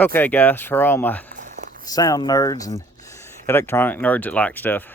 Okay guys, for all my sound nerds and electronic nerds that like stuff,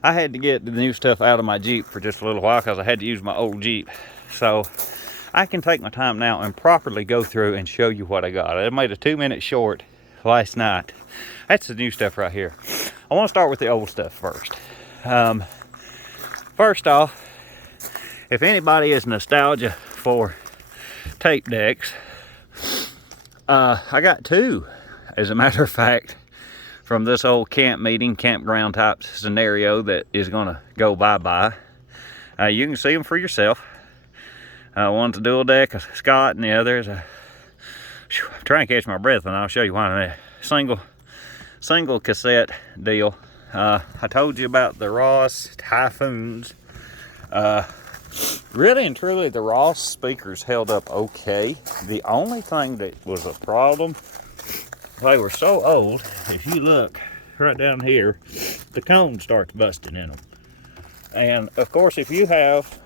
I had to get the new stuff out of my Jeep for just a little while because I had to use my old Jeep. So I can take my time now and properly go through and show you what I got. I made a 2-minute short last night. That's the new stuff right here. I want to start with the old stuff first. First off, if anybody is nostalgia for tape decks, I got two, as a matter of fact, from this old camp meeting, campground type scenario that is gonna go bye-bye. You can see them for yourself. One's a dual deck, a Scott, and the other is a, I'm trying to catch my breath, and I'll show you why in a minute. Single cassette deal. I told you about the Ross Typhoons. Really and truly, the Ross speakers held up okay. The only thing that was a problem, they were so old, if you look right down here, the cone starts busting in them. And of course, if you have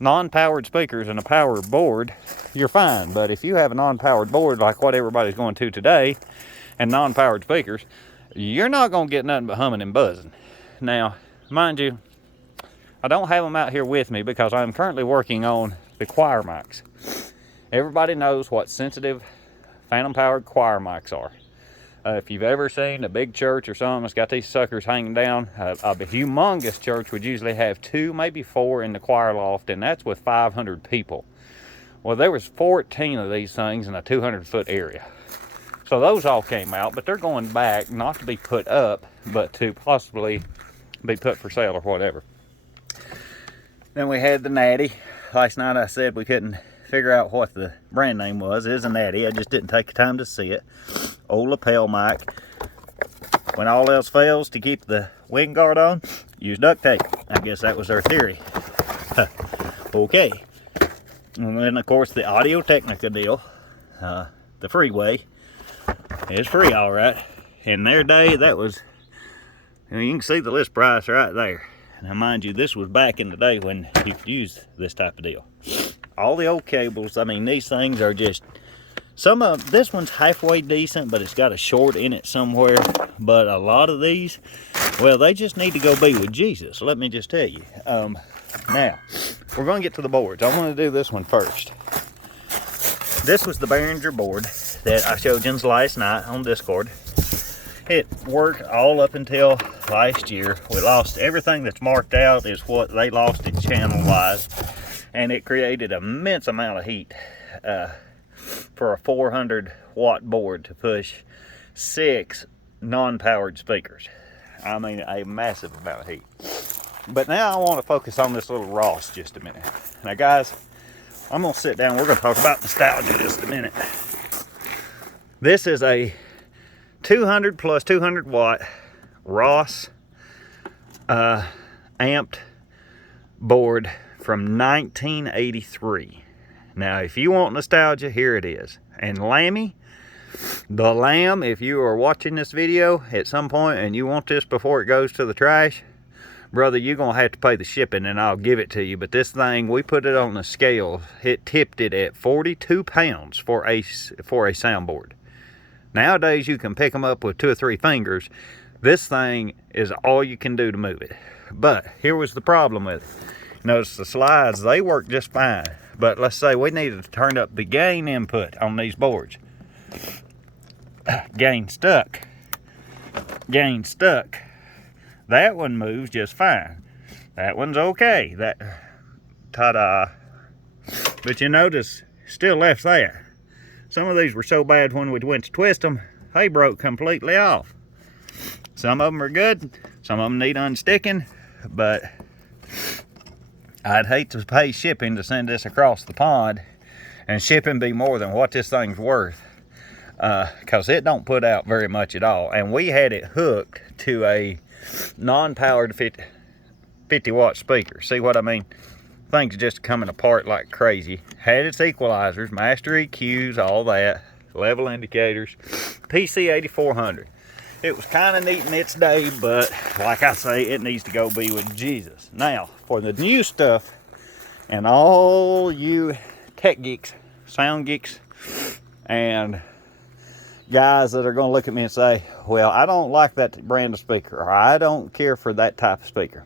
non-powered speakers and a power board, you're fine. But if you have a non-powered board like what everybody's going to today, and non-powered speakers, you're not going to get nothing but humming and buzzing. Now, mind you, I don't have them out here with me because I'm currently working on the choir mics. Everybody knows what sensitive phantom powered choir mics are. If you've ever seen a big church or something that's got these suckers hanging down, a humongous church would usually have 2, maybe 4 in the choir loft, and that's with 500 people. Well, there was 14 of these things in a 200-foot area. So those all came out, but they're going back not to be put up, but to possibly be put for sale or whatever. Then we had the Natty. Last night I said we couldn't figure out what the brand name was. It is a Natty. I just didn't take the time to see it. Old lapel mic. When all else fails to keep the wing guard on, use duct tape. I guess that was their theory. Okay. And then of course the Audio Technica deal. The Freeway is free, all right. In their day, that was, you can see the list price right there. Now mind you, this was back in the day when you could use this type of deal. All the old cables, I mean, these things are just, this one's halfway decent, but it's got a short in it somewhere. But a lot of these, well, they just need to go be with Jesus, let me just tell you. Now, we're going to get to the boards. I want to do this one first. This was the Behringer board that I showed you last night on Discord. It worked all up until last year. We lost everything that's marked out is what they lost it channel wise, and it created an immense amount of heat for a 400 watt board to push 6 non-powered speakers. I mean, a massive amount of heat. But now I want to focus on this little Ross just a minute. Now guys, I'm gonna sit down, we're gonna talk about nostalgia just a minute. This is a 200 plus 200 watt Ross amped board from 1983. Now, if you want nostalgia, here it is. And Lammy, the Lamb, if you are watching this video at some point and you want this before it goes to the trash, brother, you're gonna have to pay the shipping and I'll give it to you. But this thing, we put it on the scale, it tipped it at 42 pounds for a soundboard. Nowadays, you can pick them up with 2 or 3 fingers. This thing is all you can do to move it. But here was the problem with it. Notice the slides, they work just fine. But let's say we needed to turn up the gain input on these boards. Gain stuck. Gain stuck. That one moves just fine. That one's okay. That, ta-da. But you notice, still left there. Some of these were so bad when we went to twist them, they broke completely off. Some of them are good, some of them need unsticking, but I'd hate to pay shipping to send this across the pond and shipping be more than what this thing's worth, because it don't put out very much at all. And we had it hooked to a non-powered 50 watt speaker. See what I mean? Things just coming apart like crazy. Had its equalizers, master EQs, all that, level indicators, PC 8400. It was kind of neat in its day, but like I say, it needs to go be with Jesus. Now, for the new stuff, and all you tech geeks, sound geeks, and guys that are going to look at me and say, well, I don't like that brand of speaker, or I don't care for that type of speaker.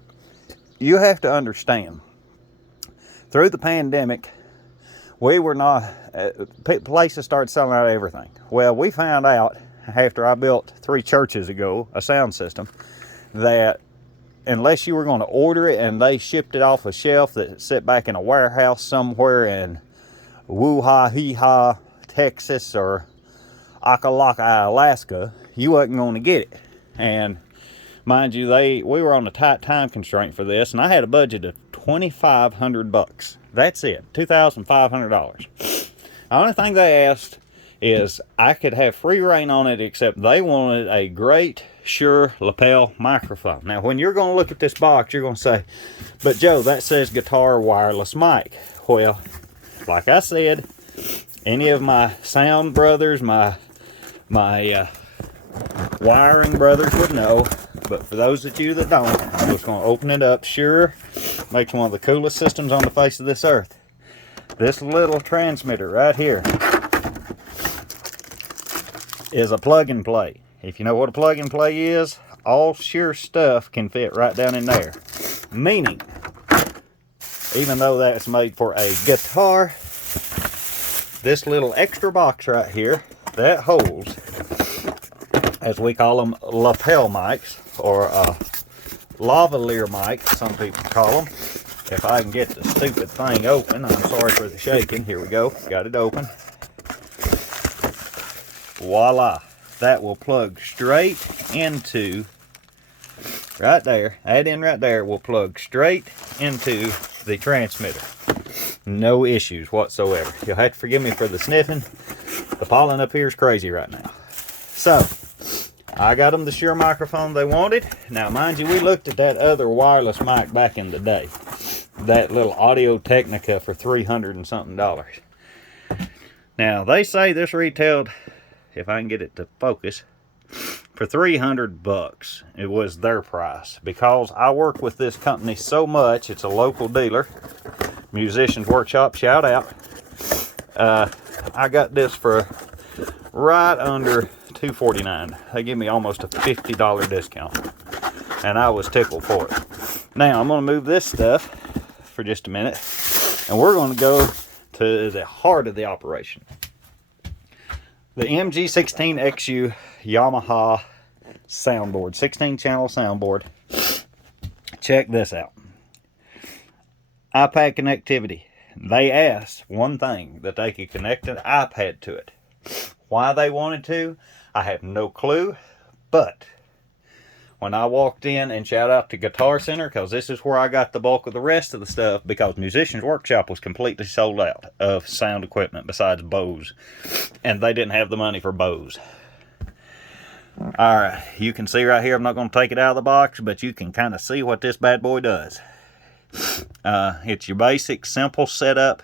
You have to understand, through the pandemic, we were not, places started selling out everything. Well, we found out after I built 3 churches ago a sound system that unless you were going to order it and they shipped it off a shelf that sit back in a warehouse somewhere in Woo-ha-hee-ha, Texas, or Akalaka, Alaska, you wasn't going to get it. And mind you, we were on a tight time constraint for this, and I had a budget of $2,500. That's it, $2,500. The only thing they asked is I could have free reign on it, except they wanted a great Shure lapel microphone. Now, when you're going to look at this box, you're going to say, but Joe, that says guitar wireless mic. Well, like I said, any of my sound brothers, my wiring brothers would know, but for those of you that don't, I'm just going to open it up. Shure makes one of the coolest systems on the face of this earth. This little transmitter right here is a plug and play. If you know what a plug and play is, all Shure stuff can fit right down in there. Meaning, even though that's made for a guitar, this little extra box right here that holds, as we call them, lapel mics, or lavalier mic, some people call them. If I can get the stupid thing open, I'm sorry for the shaking. Here we go, got it open. Voila, that will plug straight into, right there, that in right there will plug straight into the transmitter. No issues whatsoever. You'll have to forgive me for the sniffing. The pollen up here is crazy right now. So, I got them the Shure microphone they wanted. Now, mind you, we looked at that other wireless mic back in the day. That little Audio Technica for $300 and something. Now, they say this retailed, if I can get it to focus, for $300. It was their price. Because I work with this company so much, it's a local dealer. Musicians Workshop, shout out. I got this for right under $249. They give me almost a $50 discount, and I was tickled for it. Now I'm going to move this stuff for just a minute, and we're going to go to the heart of the operation. The MG16XU Yamaha soundboard, 16 channel soundboard. Check this out. iPad connectivity. They asked one thing, that they could connect an iPad to it. Why they wanted to, I have no clue. But when I walked in, and shout out to Guitar Center, because this is where I got the bulk of the rest of the stuff, because Musicians Workshop was completely sold out of sound equipment besides Bose. And they didn't have the money for Bose. Alright, you can see right here, I'm not going to take it out of the box, but you can kind of see what this bad boy does. It's your basic simple setup.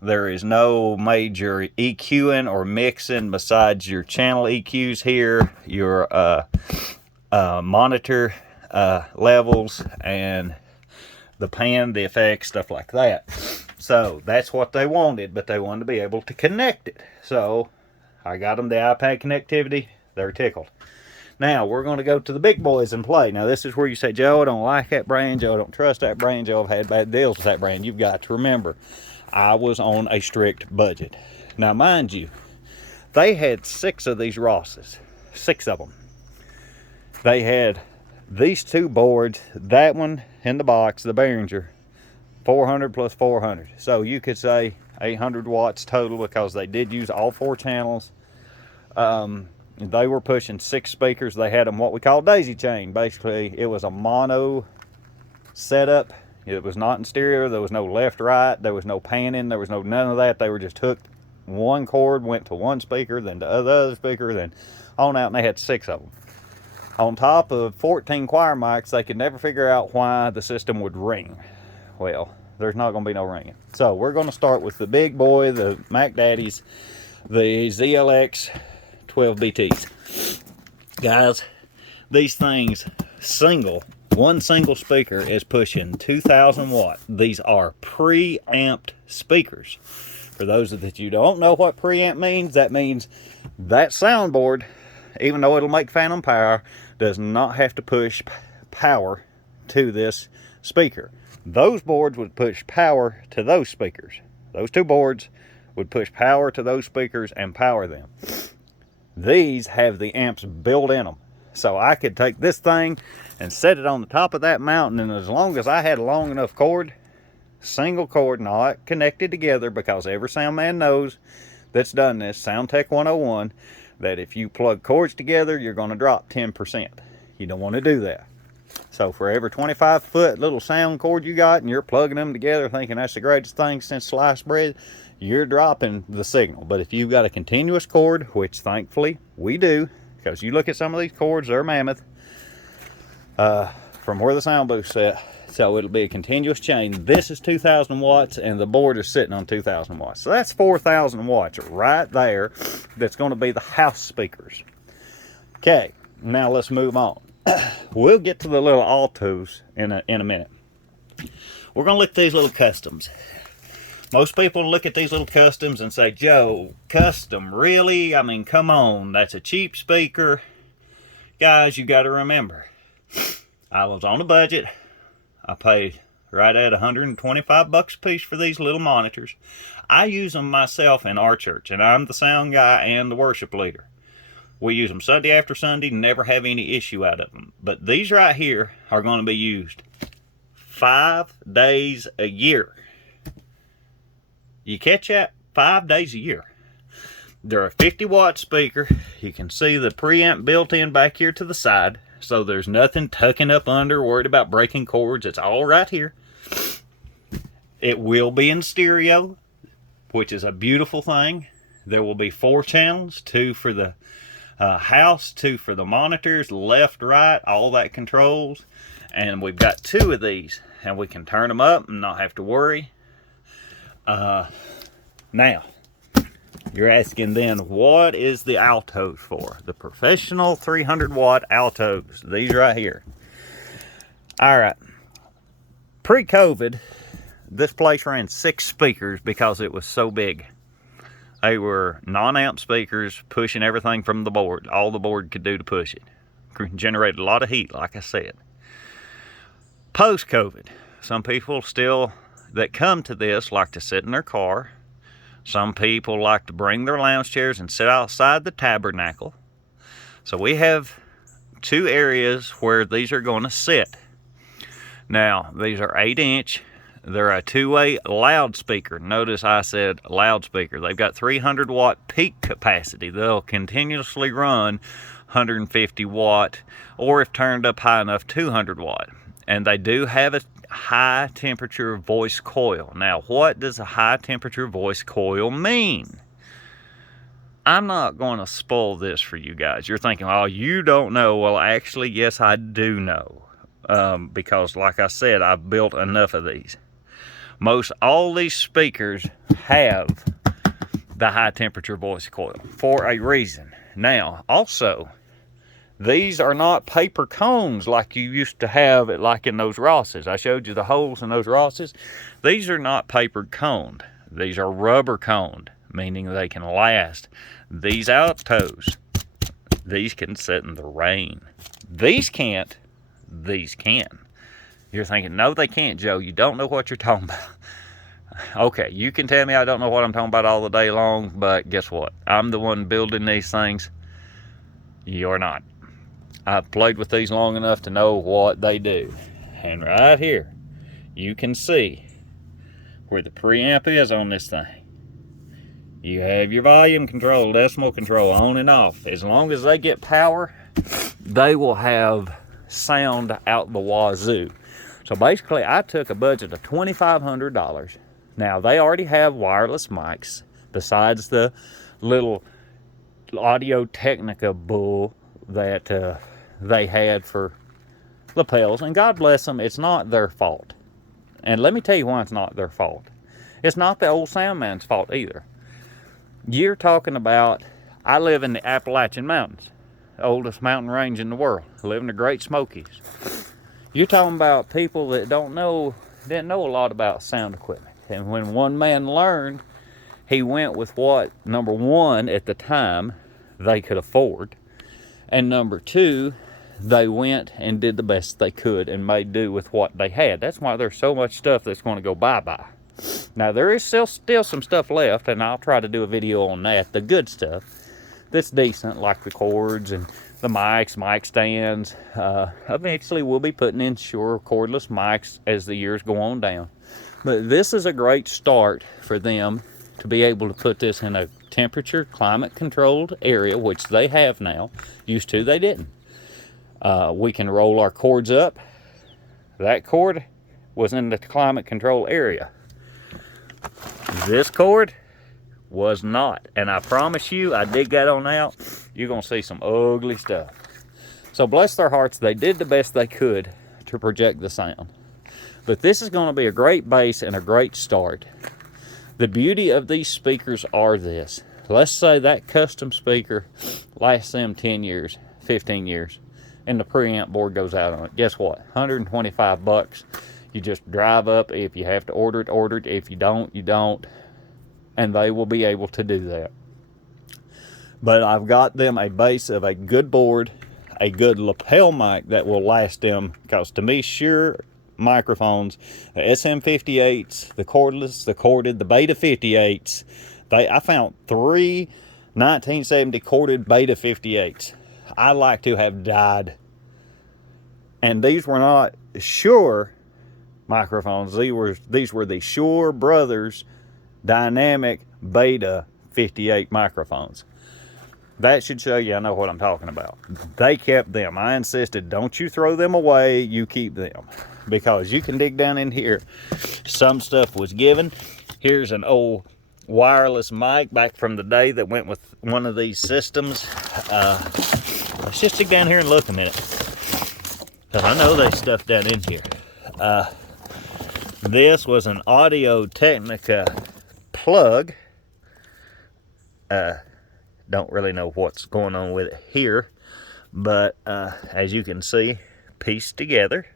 There is no major EQing or mixing besides your channel EQs here, your monitor levels, and the pan, the effects, stuff like that. So that's what they wanted, but they wanted to be able to connect it. So I got them the iPad connectivity. They're tickled. Now, we're going to go to the big boys and play. Now, this is where you say, Joe, I don't like that brand. Joe, I don't trust that brand. Joe, I've had bad deals with that brand. You've got to remember, I was on a strict budget. Now, mind you, they had 6 of these Rosses. 6 of them. They had these 2 boards, that one in the box, the Behringer, 400 plus 400. So you could say 800 watts total, because they did use all 4 channels. They were pushing 6 speakers. They had them what we call daisy chain. Basically, it was a mono setup. It was not in stereo. There was no left, right. There was no panning. There was no none of that. They were just hooked. One cord went to one speaker, then to the other speaker, then on out, and they had 6 of them. On top of 14 choir mics, they could never figure out why the system would ring. Well, there's not going to be no ringing. So we're going to start with the big boy, the Mac Daddies, the ZLX 12BTs. Guys, these things, one single speaker is pushing 2,000 watt. These are preamped speakers. For those that you don't know what preamp means, that means that soundboard, even though it'll make phantom power, does not have to push power to this speaker. Those boards would push power to those speakers. Those two boards would push power to those speakers and power them. These have the amps built in them. So I could take this thing and set it on the top of that mountain, and as long as I had a long enough cord, single cord, not connected together, because every sound man knows that's done this, Sound Tech 101, that if you plug cords together, you're going to drop 10%. You don't want to do that. So for every 25-foot little sound cord you got and you're plugging them together thinking that's the greatest thing since sliced bread, you're dropping the signal. But if you've got a continuous cord, which thankfully we do, because you look at some of these cords, they're mammoth, from where the sound booth's set. So it'll be a continuous chain. This is 2,000 watts and the board is sitting on 2,000 watts. So that's 4,000 watts right there. That's going to be the house speakers. Okay, now let's move on. We'll get to the little altos in a minute. We're going to look at these little customs. Most people look at these little customs and say, Joe, custom, really? I mean, come on, that's a cheap speaker. Guys, you got to remember, I was on a budget. I paid right at $125 a piece for these little monitors. I use them myself in our church, and I'm the sound guy and the worship leader. We use them Sunday after Sunday, never have any issue out of them. But these right here are going to be used 5 days a year. You catch that? 5 days a year. They're a 50-watt speaker. You can see the preamp built in back here to the side. So there's nothing tucking up under, worried about breaking cords. It's all right here. It will be in stereo, which is a beautiful thing. There will be 4 channels, 2 for the house, 2 for the monitors, left, right, all that controls. And we've got 2 of these, and we can turn them up and not have to worry. Now, you're asking then, what is the altos for? The professional 300-watt altos, these right here. All right. Pre-COVID, this place ran 6 speakers because it was so big. They were non-amp speakers pushing everything from the board. All the board could do to push it. Generated a lot of heat, like I said. Post-COVID, some people still that come to this like to sit in their car. Some people like to bring their lounge chairs and sit outside the tabernacle. So we have 2 areas where these are going to sit. Now, these are 8-inch. They're a 2-way loudspeaker. Notice I said loudspeaker. They've got 300-watt peak capacity. They'll continuously run 150 watt, or if turned up high enough, 200 watt. And they do have a high temperature voice coil. Now, what does a high temperature voice coil mean? I'm not going to spoil this for you guys. You're thinking, oh, you don't know. Well, actually, yes, I do know. Because like I said, I've built enough of these. Most all these speakers have the high temperature voice coil for a reason. Now, also, these are not paper cones like you used to have it like in those Rosses. I showed you the holes in those Rosses. These are not paper coned. These are rubber coned, meaning they can last. These altos, these can sit in the rain. These can't. These can. You're thinking, no, they can't, Joe. You don't know what you're talking about. Okay, you can tell me I don't know what I'm talking about all the day long, but guess what? I'm the one building these things. You're not. I've played with these long enough to know what they do. And right here, you can see where the preamp is on this thing. You have your volume control, decimal control on and off. As long as they get power, they will have sound out the wazoo. So basically, I took a budget of $2,500. Now, they already have wireless mics besides the little Audio-Technica bull that they had for lapels. And God bless them, it's not their fault. And let me tell you why it's not their fault. It's not the old sound man's fault either. You're talking about, I live in the Appalachian Mountains, the oldest mountain range in the world. I live in the Great Smokies. You're talking about people that didn't know a lot about sound equipment. And when one man learned, he went with what, number one, at the time, they could afford. And number two, they went and did the best they could and made do with what they had. That's why there's so much stuff that's going to go bye-bye. Now, there is still some stuff left, and I'll try to do a video on that, the good stuff that's decent, like the cords and the mic stands. Eventually, we'll be putting in Shure cordless mics as the years go on down. But this is a great start for them to be able to put this in a temperature, climate-controlled area, which they have now. Used to, they didn't. We can roll our cords up. That cord was in the climate control area. This cord was not. And I promise you, I dig that on out, you're going to see some ugly stuff. So bless their hearts, they did the best they could to project the sound. But this is going to be a great base and a great start. The beauty of these speakers are this. Let's say that custom speaker lasts them 10 years, 15 years. And the preamp board goes out on it. Guess what? 125 bucks. You just drive up. If you have to order it, order it. If you don't, you don't. And they will be able to do that. But I've got them a base of a good board, a good lapel mic that will last them. Because to me, Shure microphones, the SM58s, the cordless, the corded, the Beta 58s, I found 3 1970 corded Beta 58s. I like to have died. And these were not Shure microphones. These were the Shure Brothers Dynamic Beta 58 microphones. That should show you I know what I'm talking about. They kept them. I insisted, don't you throw them away, you keep them. Because you can dig down in here. Some stuff was given. Here's an old wireless mic back from the day that went with one of these systems. Let's just dig down here and look a minute. Because I know there's stuff down in here. This was an Audio-Technica plug. Don't really know what's going on with it here. But as you can see, pieced together.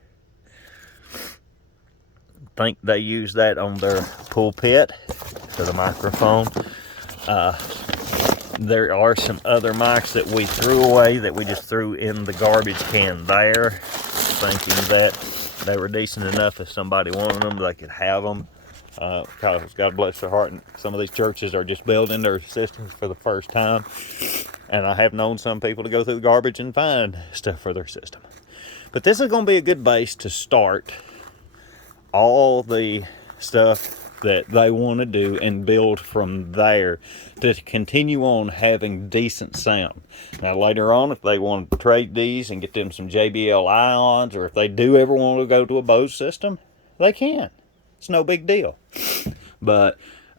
Think they use that on their pulpit for the microphone. There are some other mics that we threw away that we just threw in the garbage can there, thinking that they were decent enough if somebody wanted them, they could have them. Because God bless their heart, and some of these churches are just building their systems for the first time. And I have known some people to go through the garbage and find stuff for their system. But this is going to be a good base to start all the stuff that they want to do and build from there to continue on having decent sound. Now later on, if they want to trade these and get them some JBL Ions, or if they do ever want to go to a Bose system, they can. It's no big deal. But,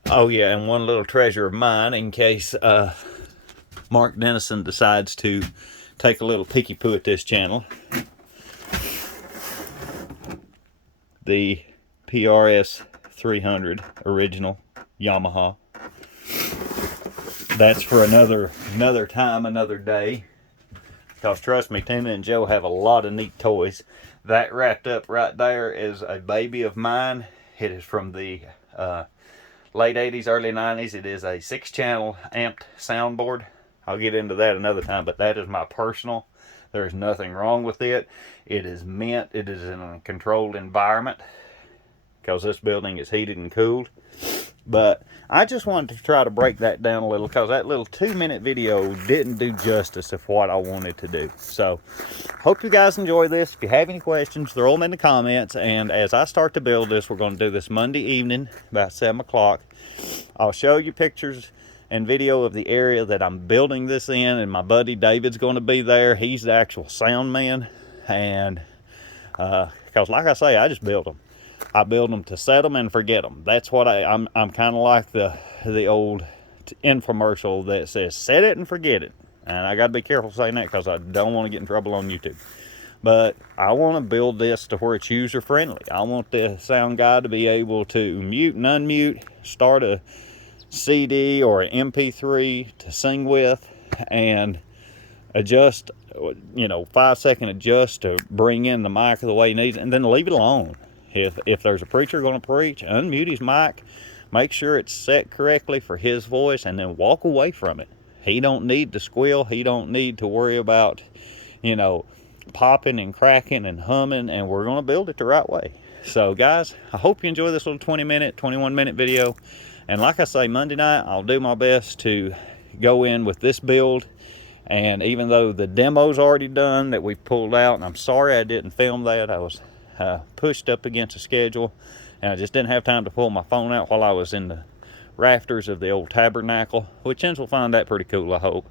oh yeah, and one little treasure of mine in case Mark Dennison decides to take a little peeky-poo at this channel. The PRS 300 original Yamaha. That's for another time, another day. Because trust me, Tina and Joe have a lot of neat toys. That wrapped up right there is a baby of mine. It is from the late 80s, early 90s. It is a 6-channel amped soundboard. I'll get into that another time, but that is my personal. There's nothing wrong with it. It is meant, it is in a controlled environment because this building is heated and cooled. But I just wanted to try to break that down a little because that little 2-minute video didn't do justice of what I wanted to do. So, hope you guys enjoy this. If you have any questions, throw them in the comments. And as I start to build this, we're going to do this Monday evening about 7 o'clock. I'll show you pictures and video of the area that I'm building this in. And my buddy David's going to be there. He's the actual sound man. And because like I say, I just build them. I build them to set them and forget them. That's what I'm kind of like the old infomercial that says set it and forget it. And I got to be careful saying that because I don't want to get in trouble on YouTube. But I want to build this to where it's user friendly. I want the sound guy to be able to mute and unmute, start a CD or an MP3 to sing with, and adjust, 5-second adjust to bring in the mic the way he needs it, and then leave it alone. If there's a preacher going to preach, unmute his mic, Make sure it's set correctly for his voice, and then walk away from it. He don't need to squeal. He don't need to worry about, you know, popping and cracking and humming, and we're going to build it the right way. So guys, I hope you enjoy this little 21 minute video. And like I say, Monday night, I'll do my best to go in with this build. And even though the demo's already done that we've pulled out, and I'm sorry I didn't film that, I was pushed up against the schedule, and I just didn't have time to pull my phone out while I was in the rafters of the old tabernacle, which ends will find that pretty cool, I hope.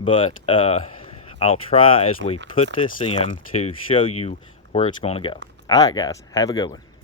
But I'll try as we put this in to show you where it's going to go. All right, guys, have a good one.